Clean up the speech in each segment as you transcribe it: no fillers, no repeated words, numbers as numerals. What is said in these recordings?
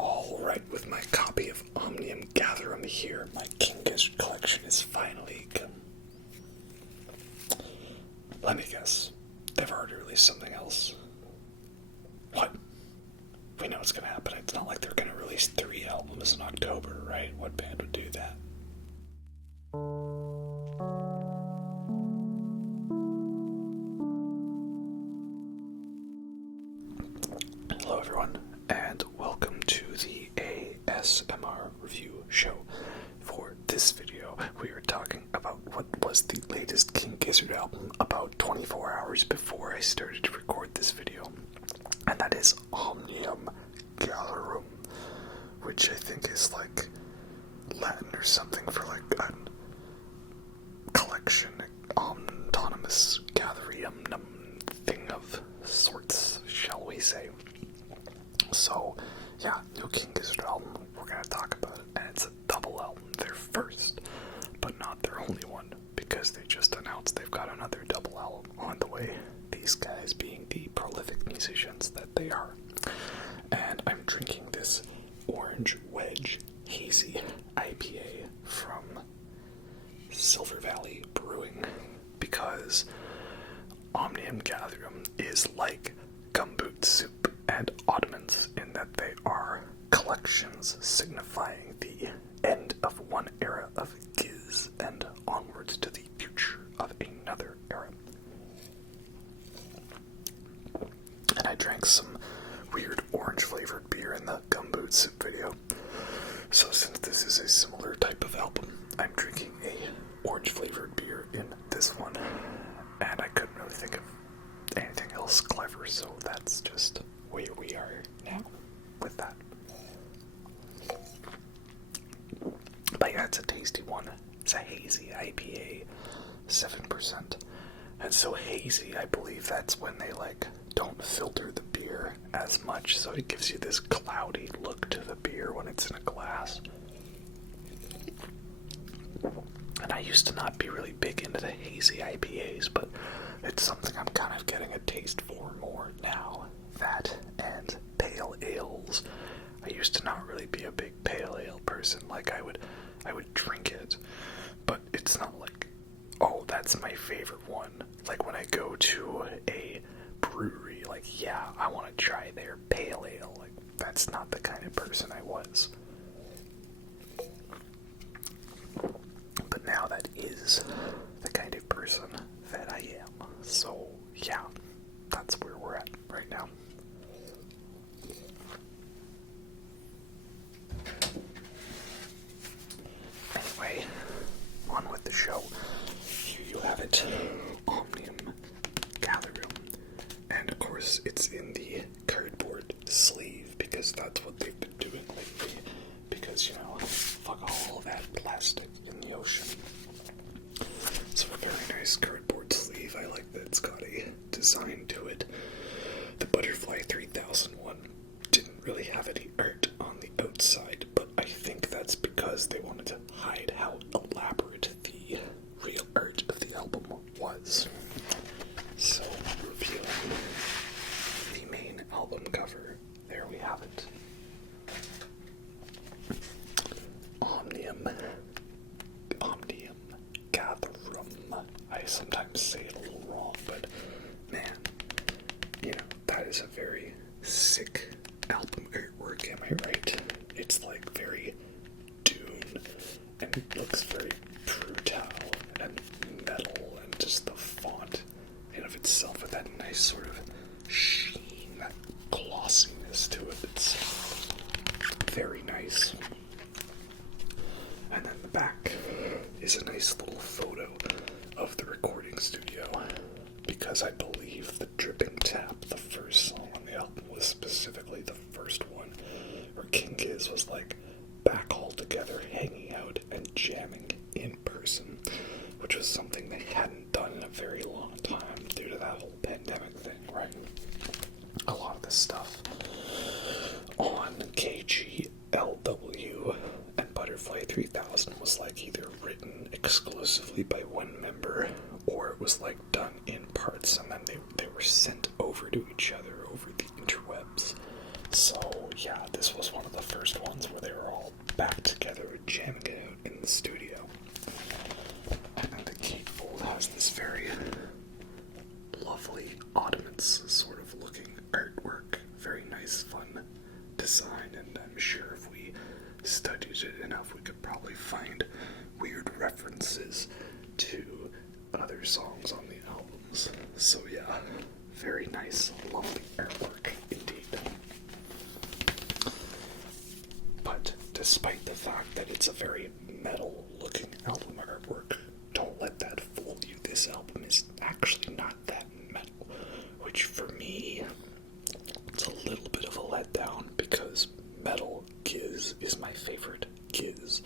Alright, with my copy of Omnium Gatherum here, my King Gizzard collection is finally come. Let me guess, they've already released something else. What? We know what's gonna happen. It's not like they're gonna release 3 albums in October, right? What band would do that? Hello everyone, and welcome to the ASMR review show. For this video, we are talking about what was the latest King Gizzard album about 24 hours before I started to record this video, and that is Omnium Gatherum, which I think is like Latin or something for like a collection, autonomous gatherium thing of sorts, shall we say. So, yeah, new King Gizzard album, we're going to talk about it, and it's a double album, their first, but not their only one, because they just announced they've got another double album on the way, these guys being the prolific musicians that they are. And I'm drinking this Orange Wedge Hazy IPA from Silver Valley Brewing, because Omnium Gatherum is like gumboot soup and ottomans in that they are collections signifying the end of one era of Giz and onwards to the future of another era. And I drank some weird orange flavored beer in the gumboot soup video. So since this is a similar type of album, I'm drinking a orange flavored beer in this one. And I couldn't really think of anything else clever, so that's just where we are now with that. But yeah, it's a tasty one. It's a hazy IPA, 7%. And so hazy, I believe that's when they don't filter the beer as much, so it gives you this cloudy look to the beer when it's in a glass. And I used to not be really big into the hazy IPAs, but it's something I'm kind of getting a taste for more now. That and pale ales. I used to not really be a big pale ale person. I would drink it, but it's not like, oh, that's my favorite one. Like when I go to a brewery, yeah, I want to try their pale ale. That's not the kind of person I was. But now that is the kind of person that I am. So, yeah, that's where we're at right now. Anyway, on with the show. Here you have it, Omnium Gatherum. And of course, it's in the cardboard sleeve, because that's what they've been doing lately. Because, fuck all that plastic in the ocean. So a very nice cardboard sleeve. I like that it's got a design to it. The Butterfly 3001 didn't really have any art on the outside, but I think that's because they wanted to hide how elaborate the real art of the album was. So, revealing the main album cover, there we have it. Omnium Gatherum. I sometimes say it a little wrong, but man, that is a very sick album artwork, am I right? It's very Dune, and it looks very brutal and metal, and just the font in of itself with that nice sort of sheen, that glossiness to it. It's very nice. And then the back is a nice little photo of the recording studio, because I believe the Dripping Tap, the first song on the album, was specifically the first one where King Giz was back all together, hanging out and jamming in person, which was something they hadn't done in a very long time due to that whole pandemic thing, right? A lot of this stuff on KGLW and Butterfly 3000 was either written exclusively by one member, or it was done in parts, and then they were sent over to each other over the interwebs. So yeah, this was one of the first studio. And then the gatefold has this very lovely Ottomans sort of looking artwork. Very nice, fun design, and I'm sure if we studied it enough, we could probably find weird references to other songs on the albums. So yeah, very nice, lovely artwork indeed. But despite the fact that it's a very metal looking album artwork, don't let that fool you. This album is actually not that metal, which for me, it's a little bit of a letdown because Metal Giz is my favorite Giz.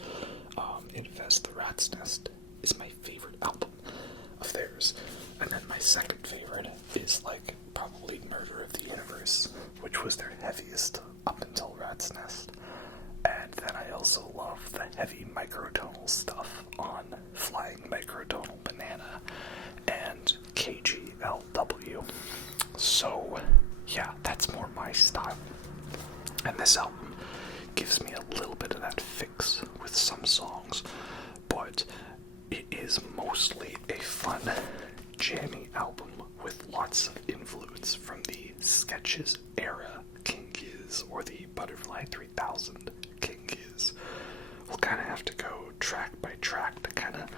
Infest the Rat's Nest is my favorite album of theirs. And then my second favorite is like probably Murder of the Universe, which was their heaviest up until Rat's Nest. And then I also love the heavy microtonal stuff on Flying Microtonal Banana and KGLW. So yeah, that's more my style. And this album gives me a little bit of that fix with some songs, but it is mostly a fun, jammy album with lots of influence from the Sketches era King Giz or the Butterfly 3000 King Giz. We'll kind of have to go track by track to kind of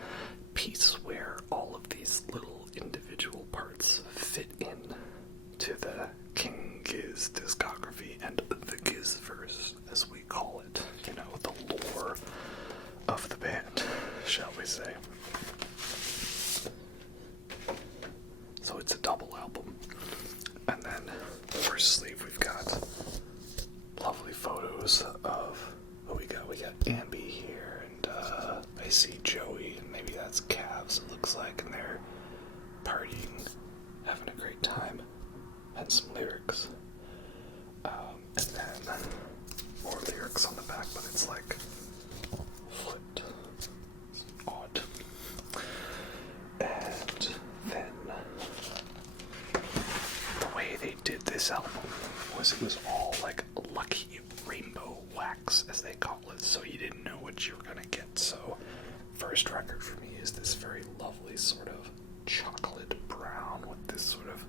piece where all of these little individual parts fit in to the King Giz discography and the Gizverse, as we call it. You know, the lore of the band, shall we say. So it's a double album. And then the first sleeve we've got lovely photos of what we got. We got Ambi here, and I see Joey, and maybe that's Cavs, it looks like, and they're partying, having a great time, and some lyrics. And then more lyrics on the back, but it's like flipped. It's odd. And then the way they did this album was it was all like lucky rainbow wax, as they call it, so you didn't know what you were gonna get. So first record for me is this very lovely sort of chocolate brown with this sort of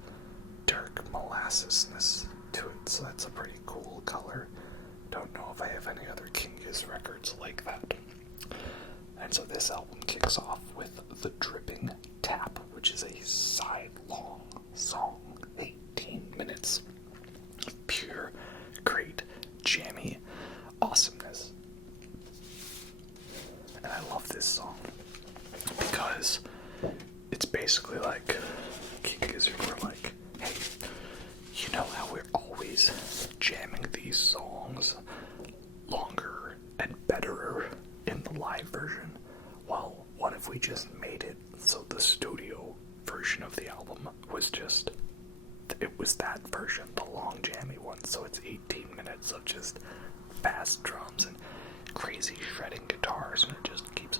dark molassesness to it, so that's a pretty cool color. Don't know if I have any other King Giz records like that. And so this album kicks off with The Dripping Tap, which is a side-long song, 18 minutes of pure, great, jammy awesomeness. And I love this song because it's basically like King Gizzard were like, hey, you know how we're always jamming these songs longer and better in the live version? Well, what if we just made it so the studio version of the album was just, it was that version, the long jammy one, so it's 18 minutes of just fast drums and crazy shredding guitars, and it just keeps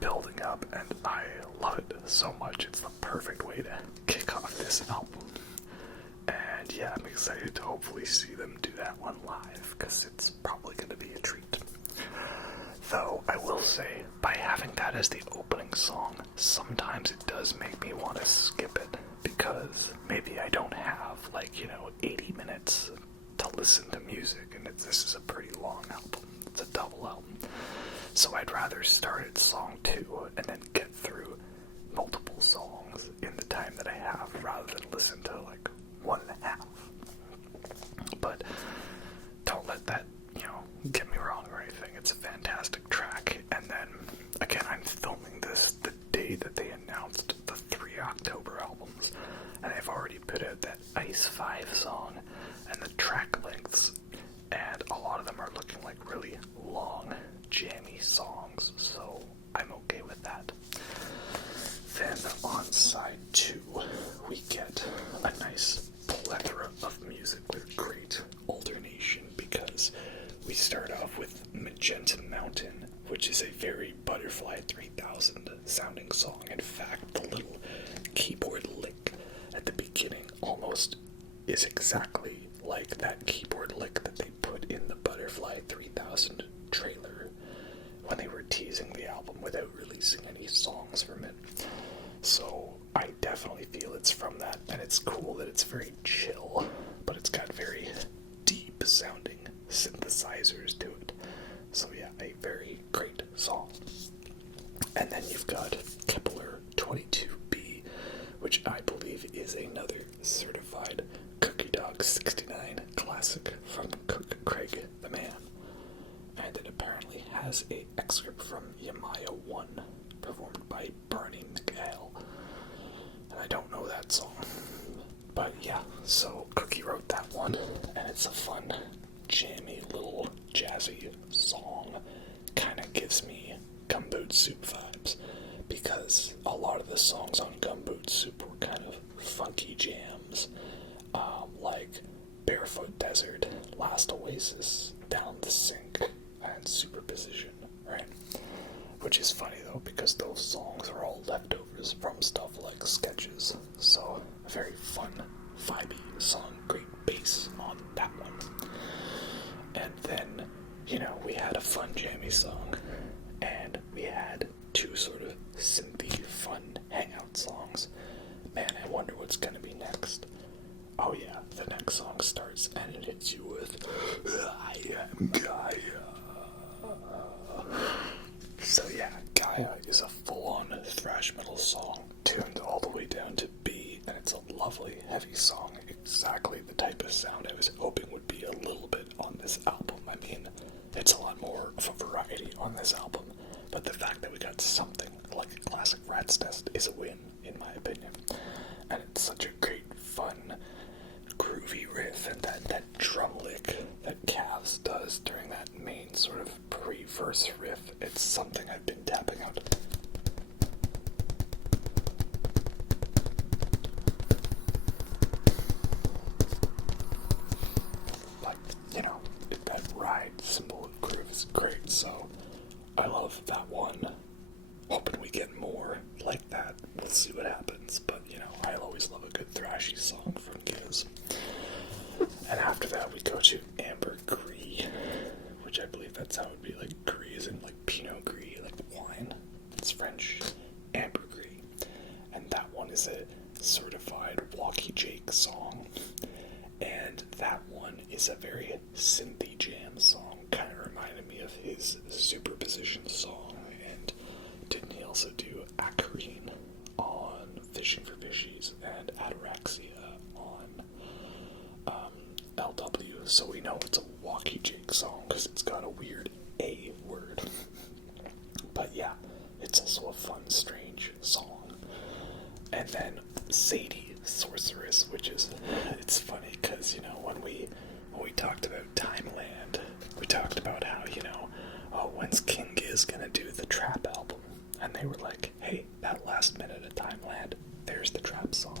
building up, and I love it so much. It's the perfect way to kick off this album. And yeah, I'm excited to hopefully see them do that one live, because it's probably going to be a treat. Though, I will say, by having that as the opening song, sometimes it does make me want to skip it, because maybe I don't have, 80 minutes to listen to music, and this is a pretty long album. It's a double album. So I'd rather start at song 2 and then get through multiple songs in the time that I have, rather than listen to, 1.5. But don't let that, get me wrong or anything. It's a fantastic track. And then, again, I'm filming this the day that they announced the 3 October albums, and I've already put out that Ice 5 song and the track lengths, and a lot of them are looking like really long, jammy songs, so I'm okay with that. Then on side 2, we get a nice plethora of music with great alternation, because we start off with Magenta Mountain, which is a very Butterfly 3000 sounding song. In fact, the little keyboard lick at the beginning almost is exactly like that keyboard lick that they put in the Butterfly 3000 trailer when they were teasing the album. it's cool that it's very chill, but it's got very deep sounding synthesizers to it. So yeah, a very great song. And then you've got Kepler 22b, which I believe is another certified Cookie Dog 69 classic from Craig the Man. And it apparently has an excerpt from Yamaya 1, performed by Barney McHale. And I don't know that song. But yeah, so Cookie wrote that one, and it's a fun, jammy, little jazzy song. Kinda gives me Gumboot Soup vibes, because a lot of the songs on Gumboot Soup were kind of funky jams, like Barefoot Desert, Last Oasis, Down the Sink, and Superposition, right? Which is funny though, because those songs are all leftovers from stuff like Sketches, so a very fun, vibey song, great bass on that one. And then, we had a fun jammy song, and we had two sort of synthy, fun hangout songs. Man, I wonder what's gonna be next. Oh yeah, the next song starts and it hits you with I am Gaia. So yeah, Gaia is a full-on thrash metal song, tuned all the way down to B, and it's a lovely, heavy song, exactly the type of sound I was hoping would be a little bit on this album. I mean, it's a lot more of a variety on this album, but the fact that we got something like a classic Rat's Nest is a win, in my opinion. And it's such a great, fun, groovy riff, and that drum lick that Cavs does during that main sort of pre-verse riff, it's something I've been tapping out. But, that ride cymbal groove is great, so I love that one. Hoping we get more like that. We'll see what happens, but, I always love a good thrashy song from Giz. And after that, we go to Ambergris, which I believe that's how it would be, like Gris in like Pinot Gris, like wine. It's French. Ambergris. And that one is a certified Walkie Jake song. And that one is a very synthy jam song. Kind of reminded me of his Superposition song. And didn't he also do Acarine on Fishing for Fishies and Ataraxia on LW, so we know it's a Walkie Jake song because it's got a weird A word. But yeah, it's also a fun, strange song. And then Sadie Sorceress, which is, it's funny because, when we talked about Timeland, we talked about how, when's King Giz gonna do the Trap album? And they were like, hey, that last minute of Timeland, there's the Trap song.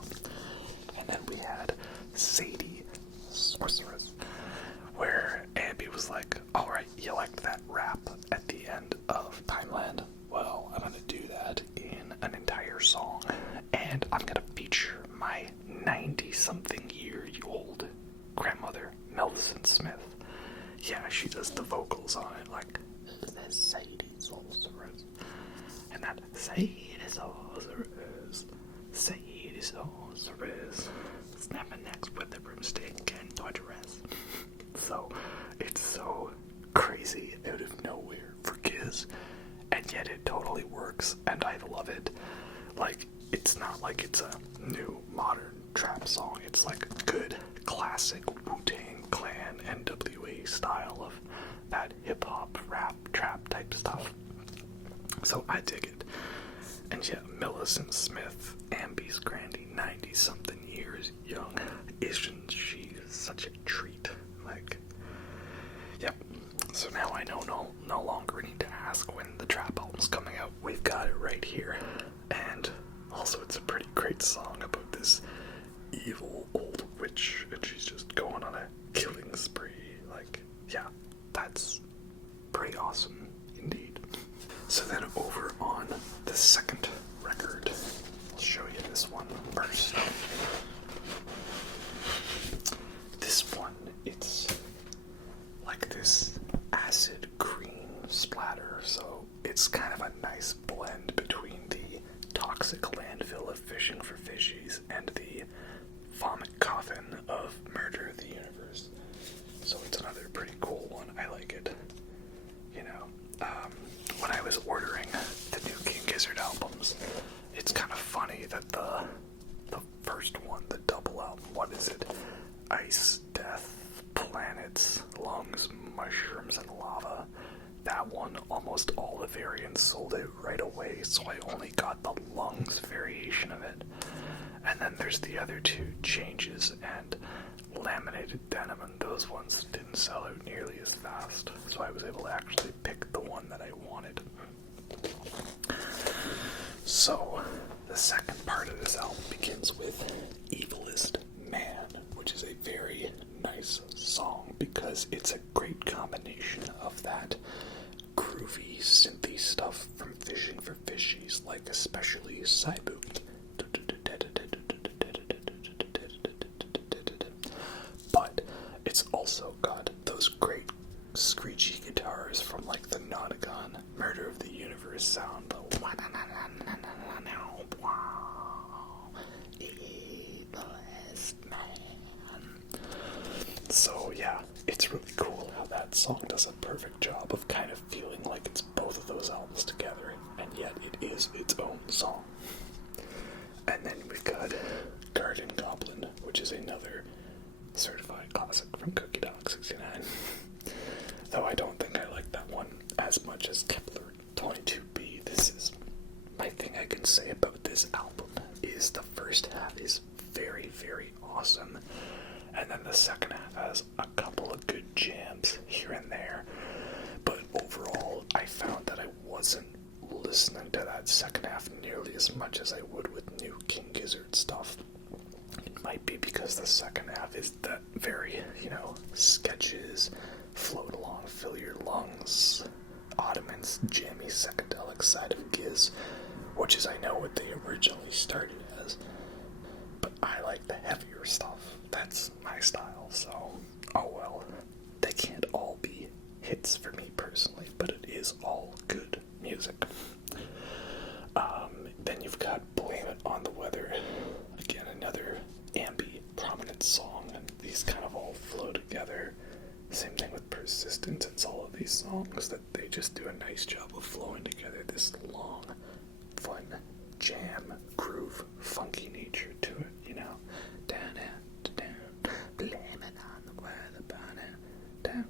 And then we had Sadie Sorceress, where Abby was like, alright, you liked that rap at the end of Timeland? Well, I'm gonna do that in an entire song, and I'm gonna feature my 90-something-year-old grandmother, Millicent Smith. Yeah, she does the vocals on it, like, this Sadie Sorceress, and that Sadie Sorceress, Sadie Sorceress, snapping necks with the broomstick and torturous. So, it's so crazy out of nowhere for Giz, and yet it totally works, and I love it. Like, it's not like it's a new, modern trap song, it's like a good, classic Wu-Tang Clan NWA style of that hip-hop, rap, trap type stuff. So I dig it. And yeah, Millicent Smith, Amby's Grandy, 90-something years young. Isn't she such a treat? Like, yep. So now I know no longer need to ask when the trap album's coming out. We've got it right here. And also it's a pretty great song about this evil old witch, and she's just going on a killing spree. Like, yeah, that's pretty awesome indeed. So then over on the second record, I'll show you this one first. This one, it's like this acid green splatter, so it's kind of a nice blend between the toxic landfill of Fishing for Fishies and the Gizzard albums. It's kind of funny that the first one, the double album, what is it? Ice, Death, Planets, Lungs, Mushrooms, and Lava. That one, almost all the variants sold it right away, so I only got the Lungs variation of it. And then there's the other two, Changes and Laminated Denim, and those ones didn't sell out nearly as fast, so I was able to actually pick the one that I wanted. So, the second part of this album begins with Evilest Man, which is a very nice song because it's a great combination of that groovy, synthy stuff from Fishing for Fishies, like especially Saibu. But it's also got those great screechy guitars from like the Nonagon Murder of the Universe sound. So yeah, it's really cool how that song does a perfect job of kind of feeling like it's both of those albums together, and yet it is its own song. And then we've got Garden Goblin, which is another certified classic from Cookie Dog 69. Though I don't think I like that one as much as Kepler 22B. This is my thing I can say about this album is the first half is very, very awesome. And then the second half has a couple of good jams here and there. But overall, I found that I wasn't listening to that second half nearly as much as I would with new King Gizzard stuff. It might be because the second half is that very, sketches, float along, fill your lungs, Ottoman's jammy psychedelic side of Giz, which is I know what they originally started as. But I like the heavier stuff. That's my style, so oh well. They can't all be hits for me personally, but it is all good music. Then you've got Blame It on the Weather. Again, another ambi prominent song, and these kind of all flow together. Same thing with Persistence. It's all of these songs that they just do a nice job of flowing together. This long, fun, jam, groove, funky nature to it, Down, down, blame it on the weather, burn it down.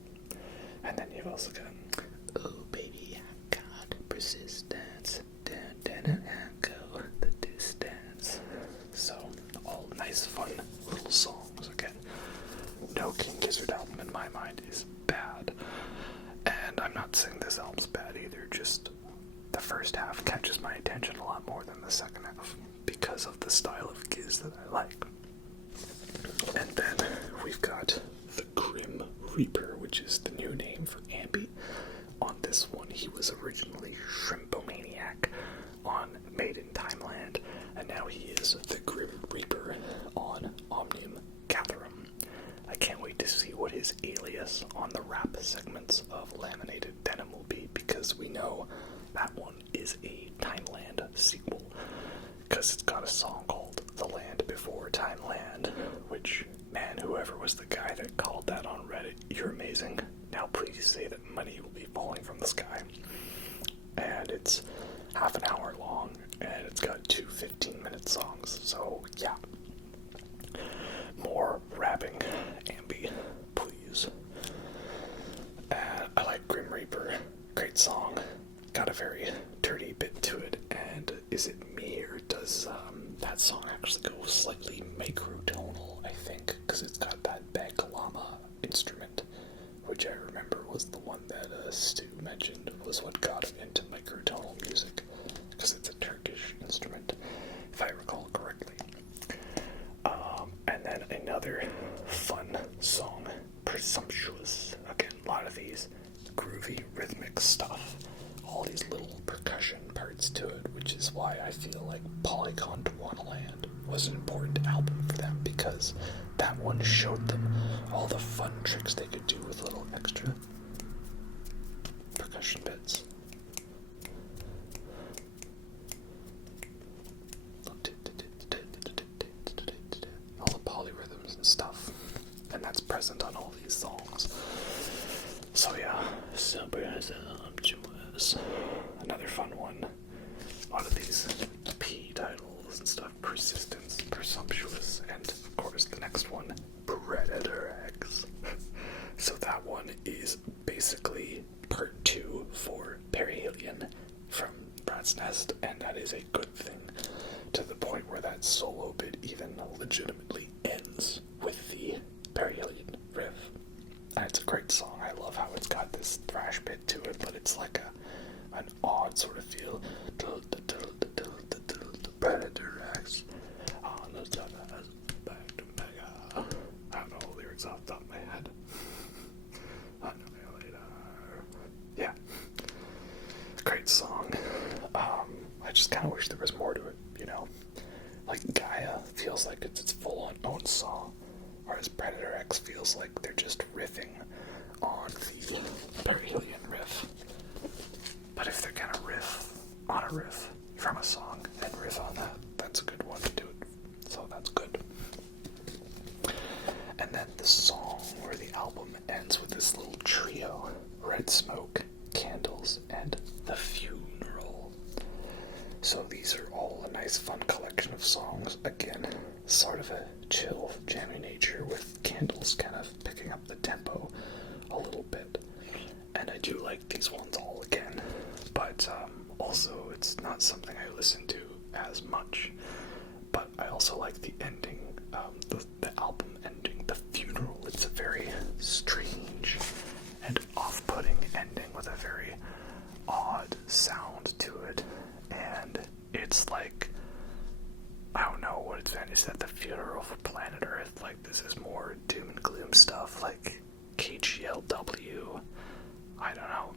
And then you've also got, oh baby, I got persistence, down, down, and go the distance. So, all nice, fun little songs. Again, no King Gizzard album in my mind is bad. And I'm not saying this album's bad either, just the first half catches my attention a lot more than the second half because of the style of Giz that I like. And then we've got the Grim Reaper, which is the new name for Ambi. On this one, he was originally Shrimpomaniac on Made in Timeland, and now he is the Grim Reaper on Omnium Gatherum. I can't wait to see what his alias on the rap segments of Laminated Denim will be, because we know that one is a Timeland sequel, because it's got a song called The Land Before Timeland, which, man, whoever was the guy that called that on Reddit, you're amazing. Now please say that money will be falling from the sky. And it's half an hour long, and it's got two 15-minute songs, so yeah. More rapping, ambi, please. I like Grim Reaper, great song, got a very dirty bit to it, and Is It Me, or does that song actually go slightly microtonal, I think, because it's got that Bankalama instrument, which I remember was the one that Stu mentioned was what got him into microtonal music, because it's a Turkish instrument, if I recall correctly. And then another fun song, Presumptuous. Again, a lot of these groovy, rhythmic stuff, all these little percussion parts to it, which is why I feel like Polygon Wonderland was an important album for them, because that one showed them all the fun tricks they could do with little extra percussion bits. All the polyrhythms and stuff, and that's present on all these songs. So yeah, super sumptuous. Another fun one. a lot of these P titles and stuff. Persistence, Presumptuous, and of course the next one, Predator X. So that one is basically part 2 for Perihelion from Rat's Nest, and that is a good thing, to the point where that solo bit even legitimately ends with the Perihelion riff. And it's a great song. I love how it's got this thrash bit to it, but it's like an odd sort of feel. Predator X on the sun as back to Mega. I don't know the lyrics off the top of my head. Yeah. Great song. I just kind of wish there was more to it, you know? Like Gaia feels like it's its full-on own song, whereas Predator X feels like they're just riffing on the Perihelion riff. But if they're gonna riff on a riff from a song and riff on that, that's a good one to do it. So that's good. And then the song or the album ends with this little trio: Red Smoke, Candles, and The Funeral. So these are all a nice fun collection of songs. Again, sort of a chill, jammy nature, with Candles kind of picking up the tempo a little bit. And I do like these ones all again, but also it's not something I listen to as much. But I also like the ending, the album ending, The Funeral. It's a very strange and off-putting ending with a very odd sound to it, and it's like, I don't know what it's at. Is that the funeral for planet Earth? Like, this is more doom and gloom stuff, like KGLW. I don't know.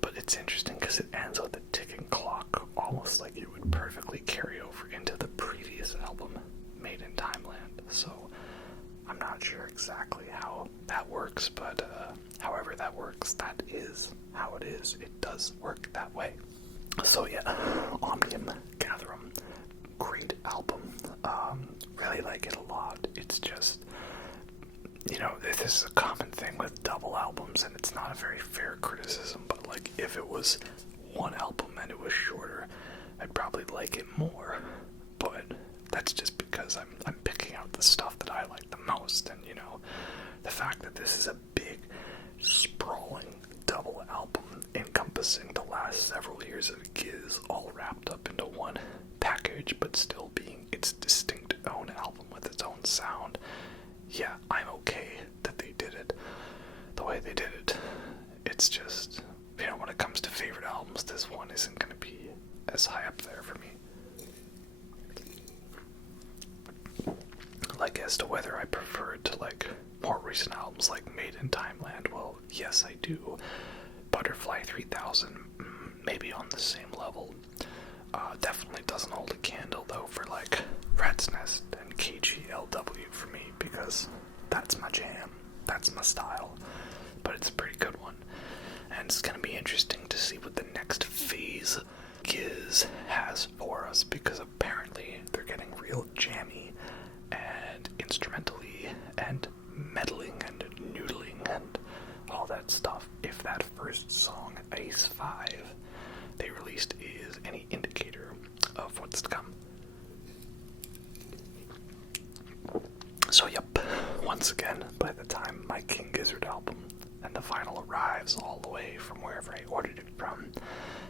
But it's interesting because it ends with a ticking clock, almost like it would perfectly carry over into the previous album, Made in Timeland. So I'm not sure exactly how that works, but however that works, that is how it is. It does work that way. So yeah, Omnium Gatherum, great album. Really like it a lot. It's just, you know, this is a common thing with double albums, and it's not a very fair criticism, but like, if it was one album and it was shorter, I'd probably like it more. But that's just because I'm picking out the stuff that I like the most, and you know, the fact that this is a big, sprawling double album encompassing the last several years of Giz, all wrapped up into one package, but still being its distinct own album with its own sound. Yeah, I'm okay that they did it the way they did it. It's just, you know, when it comes to favorite albums, this one isn't going to be as high up there for me. Like, as to whether I prefer it to, like, more recent albums like Made in Timeland, well, yes, I do. Butterfly 3000, maybe on the same level. Definitely doesn't hold a candle, though, for, like, Rat's Nest and KGLW for me, because that's my jam. That's my style. But it's a pretty good one. And it's going to be interesting to see what the next phase Giz has for us, because apparently they're getting real jammy and instrumentally and meddling and noodling and all that stuff. If that first song, Ice 5, they released is any indicator of what's to come. So yep, once again, by the time my King Gizzard album and the vinyl arrives all the way from wherever I ordered it from,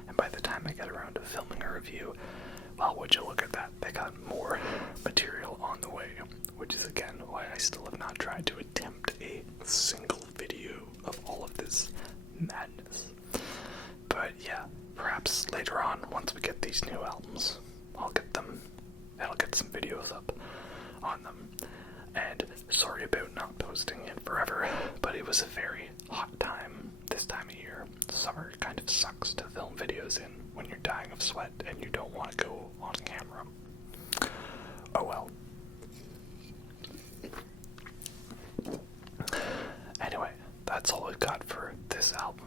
and by the time I get around to filming a review, well, would you look at that, they got more material on the way, which is again why I still have not tried to attempt a single video of all of this madness. But yeah, perhaps later on, once we get these new albums, I'll get them, and I'll get some videos up on them. And sorry about not posting in forever, but it was a very hot time this time of year. Summer kind of sucks to film videos in when you're dying of sweat and you don't want to go on camera. Oh well. Anyway, that's all I've got for this album.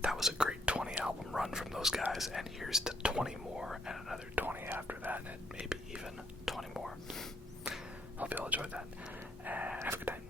That was a great 20 album run from those guys, and here's to 20 more, and another 20 after that, and maybe even 20 more. Hope you all enjoyed that, and have a good night.